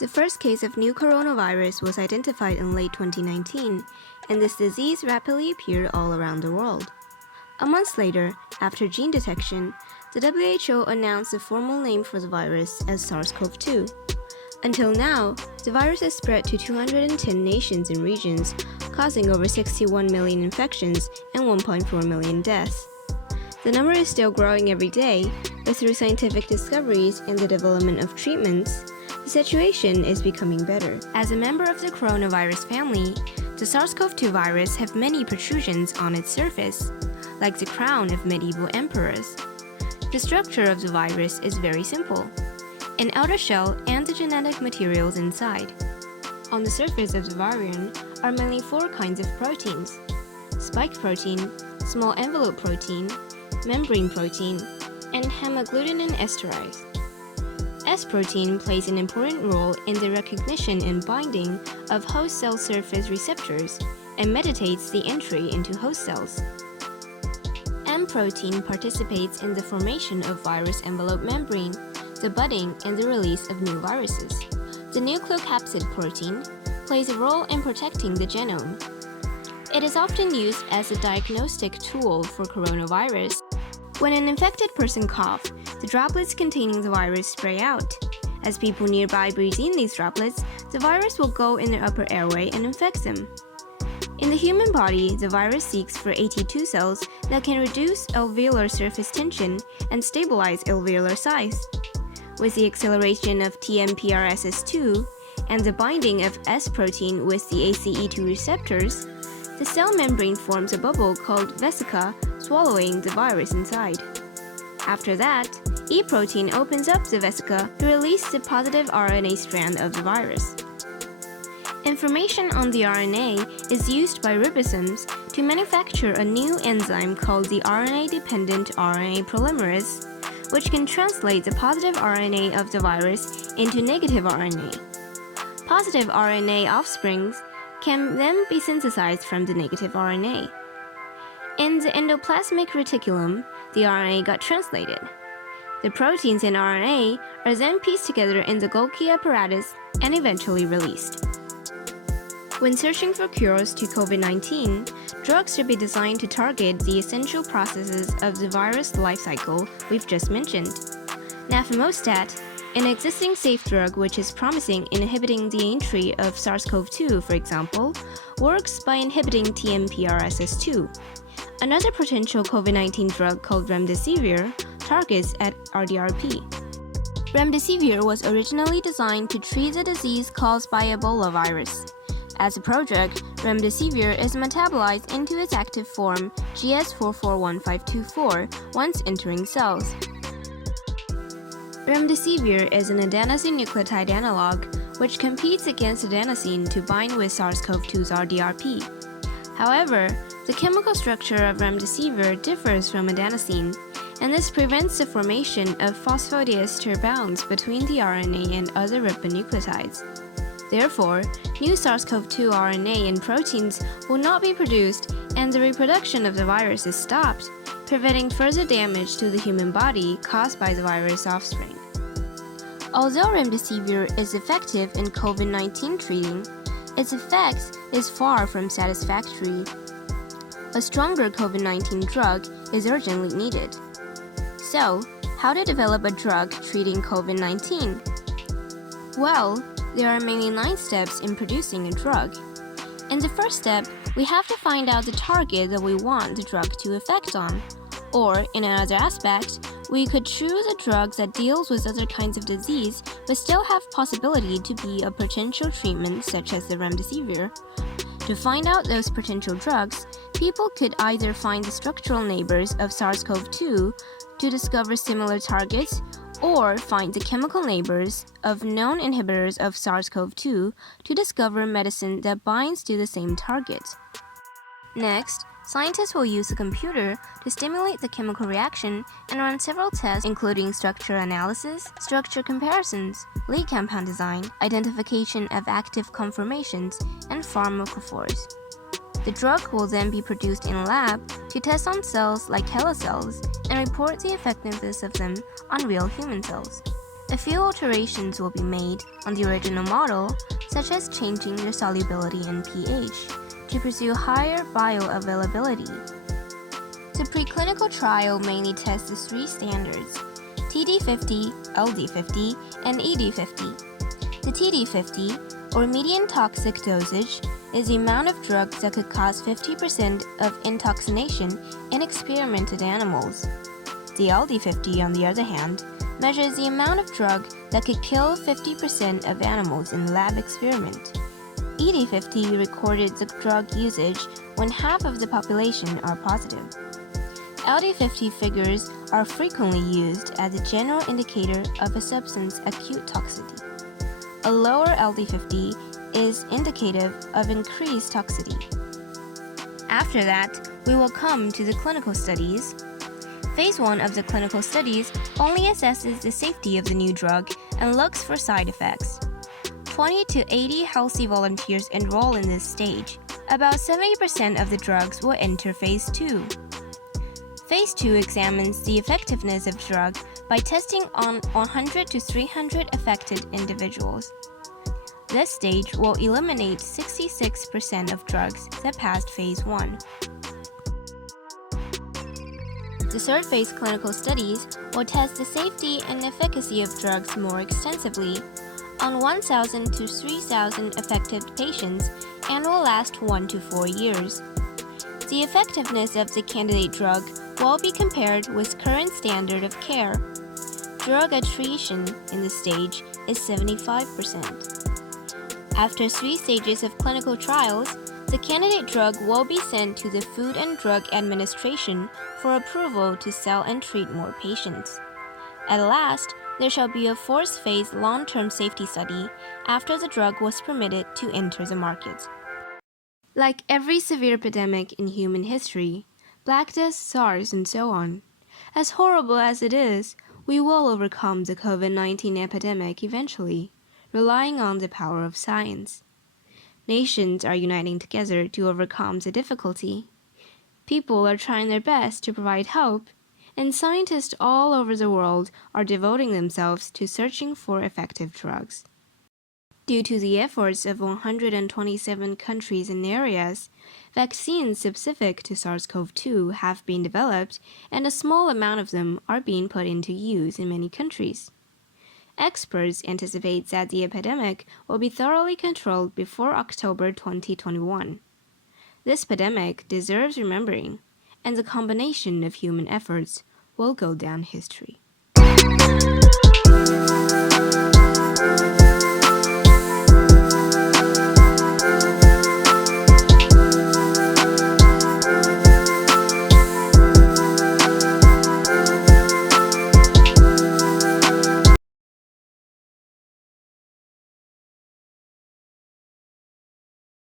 The first case of new coronavirus was identified in late 2019, and this disease rapidly appeared all around the world. A month later, after gene detection, the WHO announced the formal name for the virus as SARS CoV-2. Until now, the virus has spread to 210 nations and regions, causing over 61 million infections and 1.4 million deaths. The number is still growing every day, but through scientific discoveries and the development of treatments, the situation is becoming better. As a member of the coronavirus family, the SARS CoV-2 virus have many protrusions on its surface, like the crown of medieval emperors. The structure of the virus is very simple: an outer shell and the genetic materials inside. On the surface of the virion are mainly four kinds of proteins: spike protein, small envelope protein, membrane protein, and hemagglutinin esterase. S protein plays an important role in the recognition and binding of host cell surface receptors and mediates the entry into host cells. M protein participates in the formation of virus envelope membrane, the budding and the release of new viruses. The nucleocapsid protein plays a role in protecting the genome. It is often used as a diagnostic tool for coronavirus. When an infected person coughs, the droplets containing the virus spray out. As people nearby breathe in these droplets, the virus will go in their upper airway and infect them. In the human body, the virus seeks for AT2 cells that can reduce alveolar surface tension and stabilize alveolar size. With the acceleration of TMPRSS2 and the binding of S protein with the ACE2 receptors, the cell membrane forms a bubble called vesica, swallowing the virus inside. After that, E protein opens up the vesica to release the positive RNA strand of the virus. Information on the RNA is used by ribosomes to manufacture a new enzyme called the RNA-dependent RNA polymerase, which can translate the positive RNA of the virus into negative RNA. Positive RNA offsprings can then be synthesized from the negative RNA. In the endoplasmic reticulum, the RNA got translated. The proteins in RNA are then pieced together in the Golgi apparatus and eventually released. When searching for cures to COVID-19, drugs should be designed to target the essential processes of the virus life cycle we've just mentioned. Nafamostat, an existing safe drug which is promising in inhibiting the entry of SARS CoV-2, for example, works by inhibiting TMPRSS2. Another potential COVID-19 drug called remdesivir targets at RDRP. Remdesivir was originally designed to treat the disease caused by Ebola virus. As a prodrug, remdesivir is metabolized into its active form GS441524 once entering cells. Remdesivir is an adenosine nucleotide analog which competes against adenosine to bind with SARS CoV-2's RDRP. However, the chemical structure of remdesivir differs from adenosine, and this prevents the formation of phosphodiester bonds between the RNA and other ribonucleotides. Therefore, new SARS CoV-2 RNA and proteins will not be produced, and the reproduction of the virus is stopped, preventing further damage to the human body caused by the virus offspring. Although remdesivir is effective in COVID-19 treating, its effects is far from satisfactory. A stronger COVID-19 drug is urgently needed. So, how to develop a drug treating COVID-19? Well, there are mainly 9 steps in producing a drug. In the first step, we have to find out the target that we want the drug to affect on. Or, in another aspect, we could choose a drug that deals with other kinds of disease but still have possibility to be a potential treatment such as the remdesivir. To find out those potential drugs, people could either find the structural neighbors of SARS CoV-2 to discover similar targets, or find the chemical neighbors of known inhibitors of SARS CoV-2 to discover medicine that binds to the same target. Next, scientists will use a computer to stimulate the chemical reaction and run several tests including structure analysis, structure comparisons, lead compound design, identification of active conformations, and pharmacophores. The drug will then be produced in a lab to test on cells like HeLa cells and report the effectiveness of them on real human cells. A few alterations will be made on the original model, such as changing their solubility in pH to pursue higher bioavailability. The preclinical trial mainly tests the three standards: TD50, LD50, and ED50. The TD50, or median toxic dosage, is the amount of drugs that could cause 50% of intoxication in experimented animals. The LD50, on the other hand, measures the amount of drug that could kill 50% of animals in lab experiment. ED50 recorded the drug usage when half of the population are positive. LD50 figures are frequently used as a general indicator of a substance's acute toxicity. A lower LD50 is indicative of increased toxicity. After that, we will come to the clinical studies. Phase 1 of the clinical studies only assesses the safety of the new drug and looks for side effects. 20 to 80 healthy volunteers enroll in this stage. About 70% of the drugs will enter Phase 2. Phase 2 examines the effectiveness of the drug by testing on 100 to 300 affected individuals. This stage will eliminate 66% of drugs that passed Phase 1. The third phase clinical studies will test the safety and efficacy of drugs more extensively on 1,000 to 3,000 affected patients and will last 1 to 4 years. The effectiveness of the candidate drug will be compared with current standard of care. Drug attrition in this stage is 75%. After 3 stages of clinical trials, the candidate drug will be sent to the Food and Drug Administration for approval to sell and treat more patients. At last, there shall be a 4th phase long-term safety study after the drug was permitted to enter the market. Like every severe epidemic in human history, Black Death, SARS, and so on, as horrible as it is, we will overcome the COVID-19 epidemic eventually, relying on the power of science. Nations are uniting together to overcome the difficulty. People are trying their best to provide help, and scientists all over the world are devoting themselves to searching for effective drugs. Due to the efforts of 127 countries and areas, vaccines specific to SARS CoV-2 have been developed, and a small amount of them are being put into use in many countries. Experts anticipate that the epidemic will be thoroughly controlled before October 2021. This epidemic deserves remembering, and the combination of human efforts will go down history.